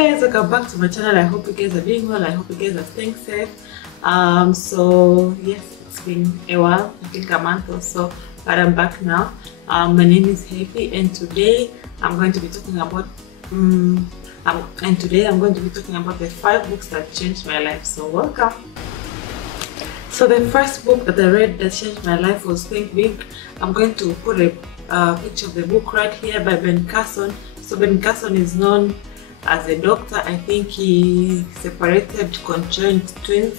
guys, welcome back to my channel. I hope you guys are doing well. I hope you guys are staying safe. So yes, it's been a while, I think a month or so, but I'm back now. My name is Happy, and today I'm going to be talking about the 5 books that changed my life. So welcome. So the first book that I read that changed my life was Think Big. I'm going to put a picture of the book right here by Ben Carson. So Ben Carson is known as a doctor. I think he separated conjoined twins.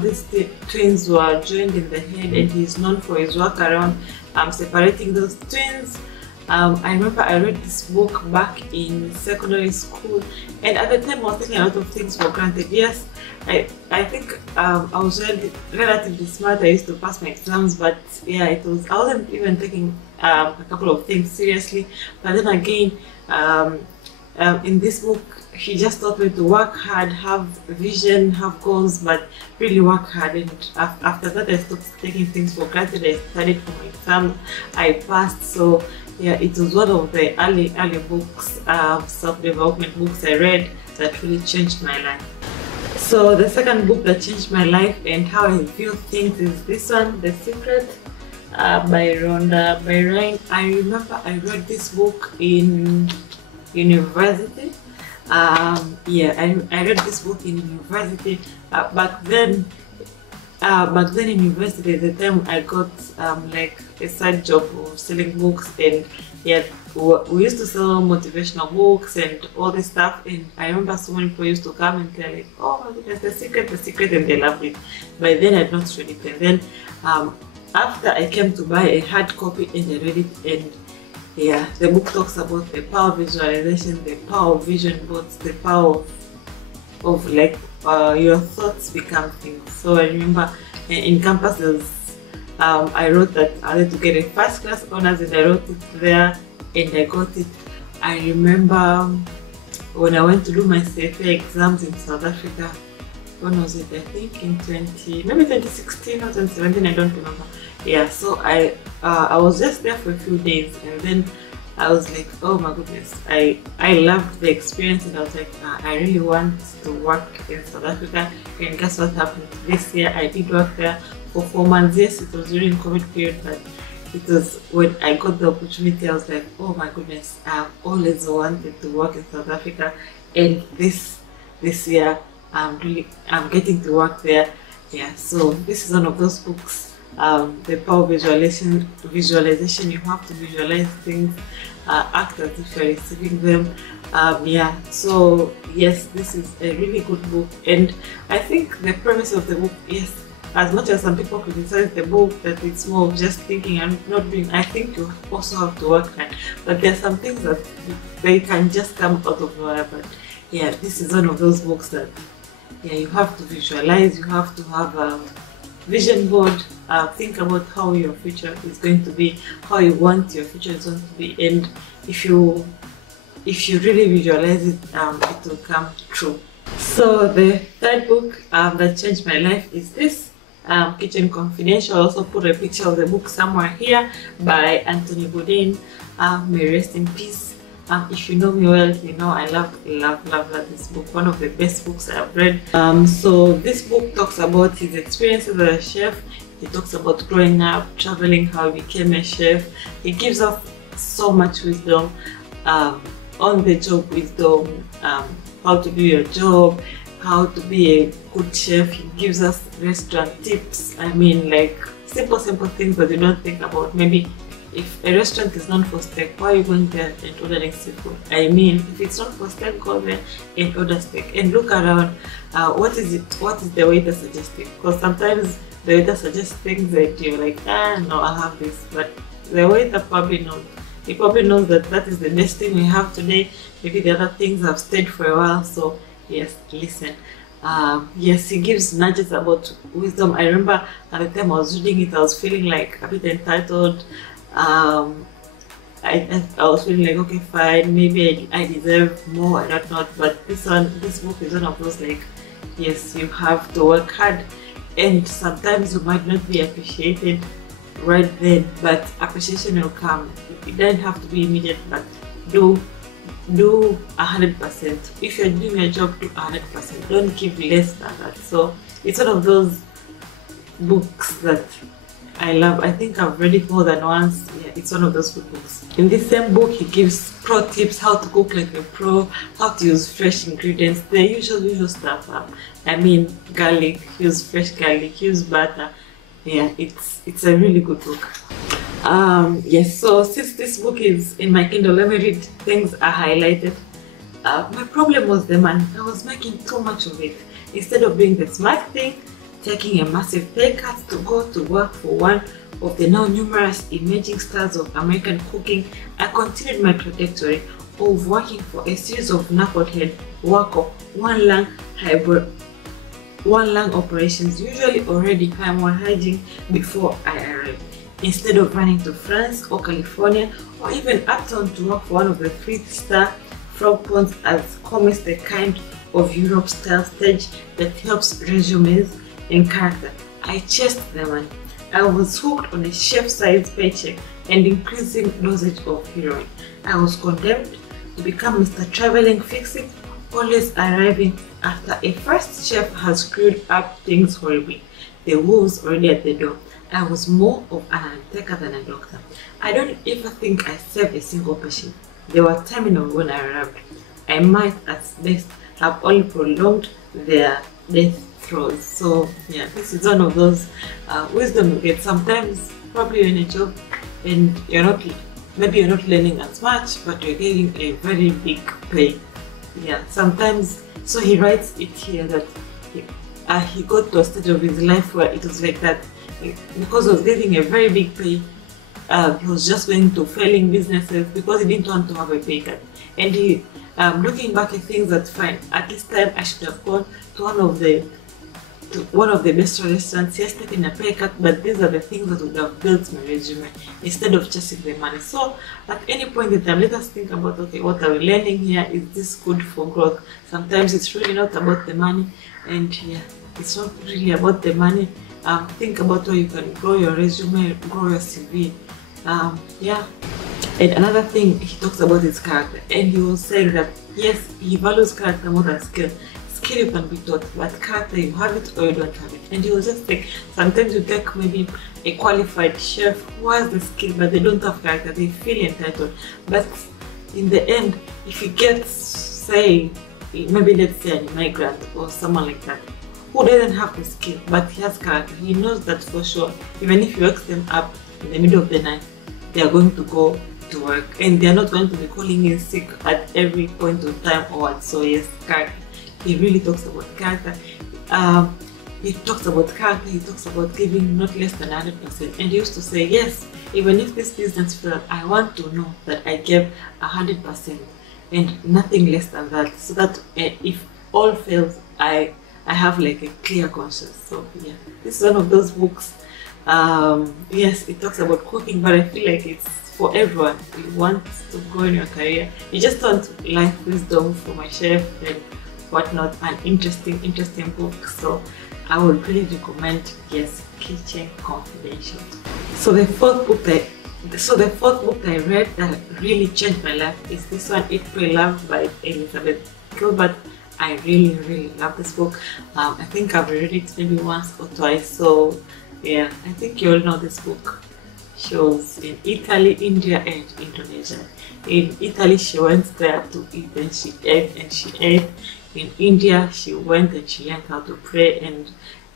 These twins were joined in the head, and he is known for his work around separating those twins. I remember I read this book back in secondary school, and at the time I was taking a lot of things for granted. Yes, I think I was relatively smart. I used to pass my exams, but yeah, I wasn't even taking a couple of things seriously. But then again, in this book, he just taught me to work hard, have vision, have goals, but really work hard. And after that, I stopped taking things for granted. I studied for my exams, I passed. So yeah, it was one of the early books, self-development books I read that really changed my life. So the second book that changed my life and how I view things is this one, The Secret, by Rhonda Byrne. I remember I read this book in university. I read this book in university. Back then in university, at the time I got like a side job of selling books, and yeah, we used to sell motivational books and all this stuff. And I remember so many people used to come and tell like, oh my goodness, the secret, and they loved it. But then I'd not read it, and then after I came to buy a hard copy and I read it, and yeah, the book talks about the power of visualization, the power of vision boards, the power of like your thoughts become things. So I remember in campuses, I wrote that I had to get a first class honors, and I wrote it there and I got it. I remember when I went to do my CFA exams in South Africa. When was it? I think in maybe 2016 or 2017, I don't remember. Yeah, so I was just there for a few days, and then I was like, oh my goodness, I loved the experience, and I was like, I really want to work in South Africa. And guess what happened? This year I did work there for 4 months. Yes, it was during COVID period, but it was when I got the opportunity, I was like, oh my goodness, I've always wanted to work in South Africa, and this year I'm getting to work there. Yeah, so this is one of those books. The power of visualization, you have to visualize things, act as if you're receiving them. Yeah, so yes, this is a really good book, and I think the premise of the book is, as much as some people criticize the book that it's more of just thinking and not doing, I think you also have to work hard, but there are some things that they can just come out of nowhere. But yeah, this is one of those books that, yeah, you have to visualize, you have to have a vision board, think about how your future is going to be, how you want your future is going to be, and if you really visualize it, it will come true. So the third book that changed my life is this, Kitchen Confidential. I also put a picture of the book somewhere here, by Anthony Bourdain. May rest in peace. If you know me well, you know I love this book. One of the best books I've read. So this book talks about his experiences as a chef. He talks about growing up, traveling, how he became a chef. He gives us so much wisdom, on-the-job wisdom, how to do your job, how to be a good chef. He gives us restaurant tips. I mean, like simple things that you don't think about. Maybe if a restaurant is known for steak, why are you going there and ordering seafood? I mean, if it's not for steak, go there and order steak and look around. What is the waiter suggesting? Because sometimes the waiter suggests things that you're like, no, I'll have this. But the waiter probably knows. He probably knows that that is the best thing we have today. Maybe the other things have stayed for a while. So yes, listen. Yes, he gives nudges about wisdom. I remember at the time I was reading it, I was feeling like a bit entitled. I was feeling like, okay, fine, maybe I deserve more, I don't know. But this book is one of those, like, yes, you have to work hard, and sometimes you might not be appreciated right then, but appreciation will come. It doesn't have to be immediate, but do do 100%. If you're doing your job, do 100%. Don't give less than that. So it's one of those books that I love. I think I've read it more than once. Yeah, it's one of those good books. In this same book, he gives pro tips, how to cook like a pro, how to use fresh ingredients, the usual stuff. I mean, garlic, use fresh garlic, use butter. Yeah, it's a really good book. Yes, so since this book is in my Kindle, let me read. Things are highlighted. My problem was the money. I was making too much of it. Instead of doing the smart thing, taking a massive pay cut to go to work for one of the now numerous emerging stars of American cooking, I continued my trajectory of working for a series of knucklehead workup, one lung operations, usually already hemorrhaging before I arrived. Instead of running to France or California or even uptown to work for one of the 3-star frog ponds as promised, the kind of Europe-style stage that helps resumes and character, I chased the money. I was hooked on a chef-size paycheck and increasing dosage of heroin. I was condemned to become Mr. Traveling Fix-It, always arriving after a first chef has screwed up things horribly. The wolves already at the door. I was more of an undertaker than a doctor. I don't ever think I saved a single patient. They were terminal when I arrived. I might at best have only prolonged their death throes. So yeah, this is one of those wisdom you get. Sometimes probably you're in a job and maybe you're not learning as much, but you're getting a very big pay. Yeah, sometimes. So he writes it here that he got to a stage of his life where it was like that. Because of getting a very big pay, he was just going to failing businesses because he didn't want to have a pay cut. And he, looking back, he thinks that fine, at this time I should have gone to one of the best restaurants, yes, taking a pay cut, but these are the things that would have built my resume instead of chasing the money. So at any point in time, let us think about, okay, what are we learning here? Is this good for growth? Sometimes it's really not about the money, and yeah, it's not really about the money. Think about how you can grow your resume, grow your CV. Yeah. And another thing he talks about is character, and he was saying that yes, he values character more than skill. Skill you can be taught, but character you have it or you don't have it. And he was just like, sometimes you take maybe a qualified chef who has the skill but they don't have character, they feel entitled. But in the end, if you get, say, maybe let's say an immigrant or someone like that, who doesn't have the skill but he has character, he knows that for sure, even if you wakes them up in the middle of the night, they are going to go to work and they are not going to be calling in sick at every point of time or what. So yes, character. He really talks about character. He talks about character, he talks about giving not less than 100%. And he used to say, yes, even if this business failed, I want to know that I gave 100% and nothing less than that, so that if all fails, I have like a clear conscience. So yeah, this is one of those books. Yes, it talks about cooking, but I feel like it's for everyone. You want to grow in your career, you just want life wisdom from a chef and whatnot, an interesting book. So I would really recommend, yes, Kitchen Confidential. So the fourth book I read that really changed my life is this one, Eat, Pray, Love by Elizabeth Gilbert. I really love this book. I think I've read it maybe once or twice. So yeah, I think you all know this book. She was in Italy, India and Indonesia. In Italy she went there to eat and she ate. In India she went and she learned how to pray, and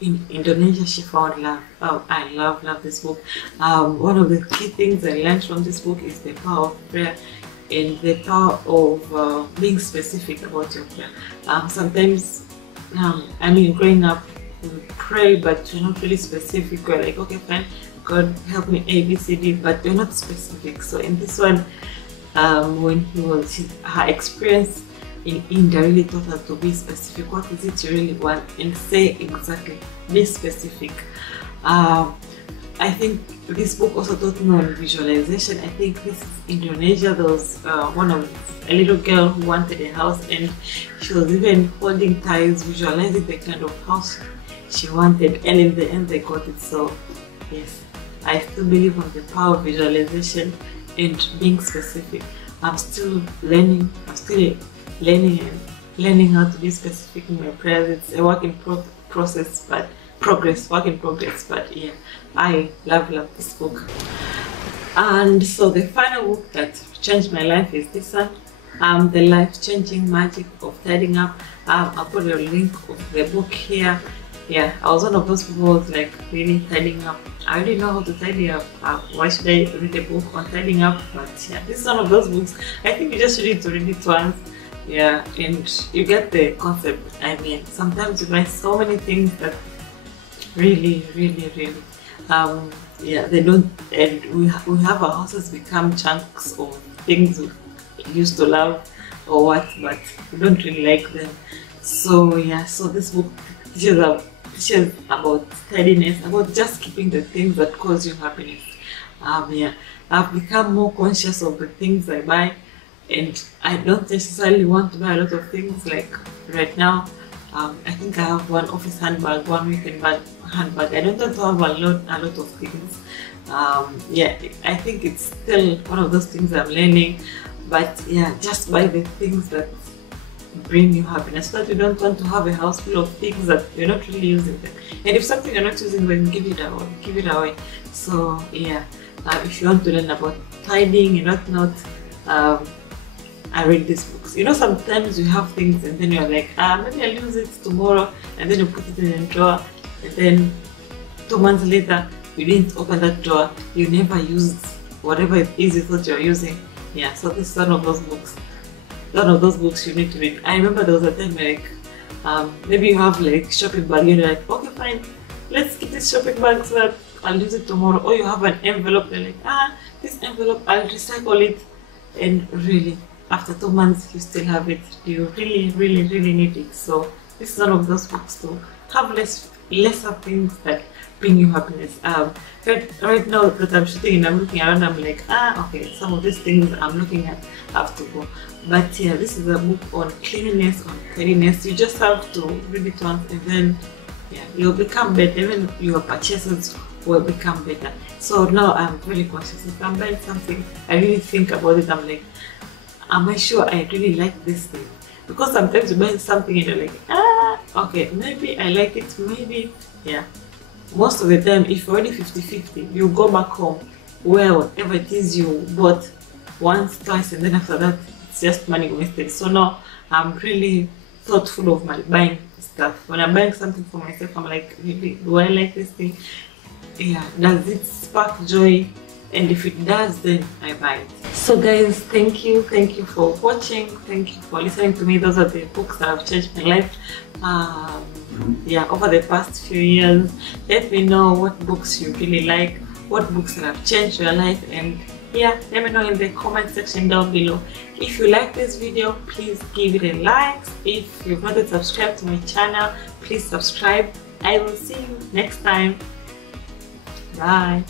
in Indonesia she found love. Oh, I love this book. One of the key things I learned from this book is the power of prayer and the power of being specific about your prayer. Sometimes, I mean, growing up, we pray, but we're not really specific. We're like, okay, fine, God help me A, B, C, D, but we're not specific. So in this one, when her experience in India really taught her to be specific. What is it you really want? And say exactly, be specific. I think this book also taught me on visualization. I think this is Indonesia. There was a little girl who wanted a house, and she was even holding ties, visualizing the kind of house she wanted, and in the end they got it. So yes, I still believe on the power of visualization and being specific. I'm still learning. I'm still learning and learning how to be specific in my prayers. It's a work in progress, but yeah, I love this book. And so the final book that changed my life is this one, The Life-Changing Magic of Tidying Up. I'll put a link of the book here. Yeah, I was one of those people who was like really tidying up. I already know how to tidy up. Why should I read a book on tidying up? But yeah, this is one of those books. I think you just need to read it once. Yeah, and you get the concept. I mean, sometimes you buy so many things that really, yeah, they don't, and we have our houses become chunks of things we used to love or what, but we don't really like them. So yeah, so this book teaches about tidiness, about just keeping the things that cause you happiness. Yeah, I've become more conscious of the things I buy, and I don't necessarily want to buy a lot of things. Like right now, I think I have one office handbag, one weekend handbag. I don't want to have a lot of things. Yeah, I think it's still one of those things I'm learning, but yeah, just buy the things that bring you happiness, so that you don't want to have a house full of things that you're not really using them. And if something you're not using, then give it away. So yeah, if you want to learn about tidying and not I read these books. You know, sometimes you have things and then you're like, maybe I'll use it tomorrow, and then you put it in a drawer, and then 2 months later you didn't open that drawer, you never used whatever it is you thought you were using. Yeah, so this is one of those books you need to read. I remember there was a time like, maybe you have like shopping bag and you're like, okay fine, let's keep this shopping bag so that I'll use it tomorrow. Or you have an envelope, you're like, this envelope, I'll recycle it, and really after 2 months you still have it. You really need it. So this is one of those books to have lesser things that bring you happiness. Right now that I'm shooting and I'm looking around, I'm like, okay, some of these things I'm looking at have to go. But yeah, this is a book on cleanliness, on cleanliness. You just have to read it once, and then yeah, you'll become better. Even your purchases will become better. So now I'm very conscious. If I'm buying something, I really think about it. I'm like, am I sure I really like this thing? Because sometimes you buy something and you're like, okay, maybe I like it, maybe, yeah. Most of the time, if you're already 50-50, you go back home where whatever it is you bought once, twice, and then after that, it's just money wasted. So now I'm really thoughtful of my buying stuff. When I'm buying something for myself, I'm like, maybe, do I like this thing? Yeah, does it spark joy? And if it does, then I buy it. So guys, thank you for watching, thank you for listening to me. Those are the books that have changed my life, yeah, over the past few years. Let me know what books you really like, what books that have changed your life, and yeah, let me know in the comment section down below. If you like this video, please give it a like. If you've not yet subscribed to my channel, please subscribe. I will see you next time. Bye.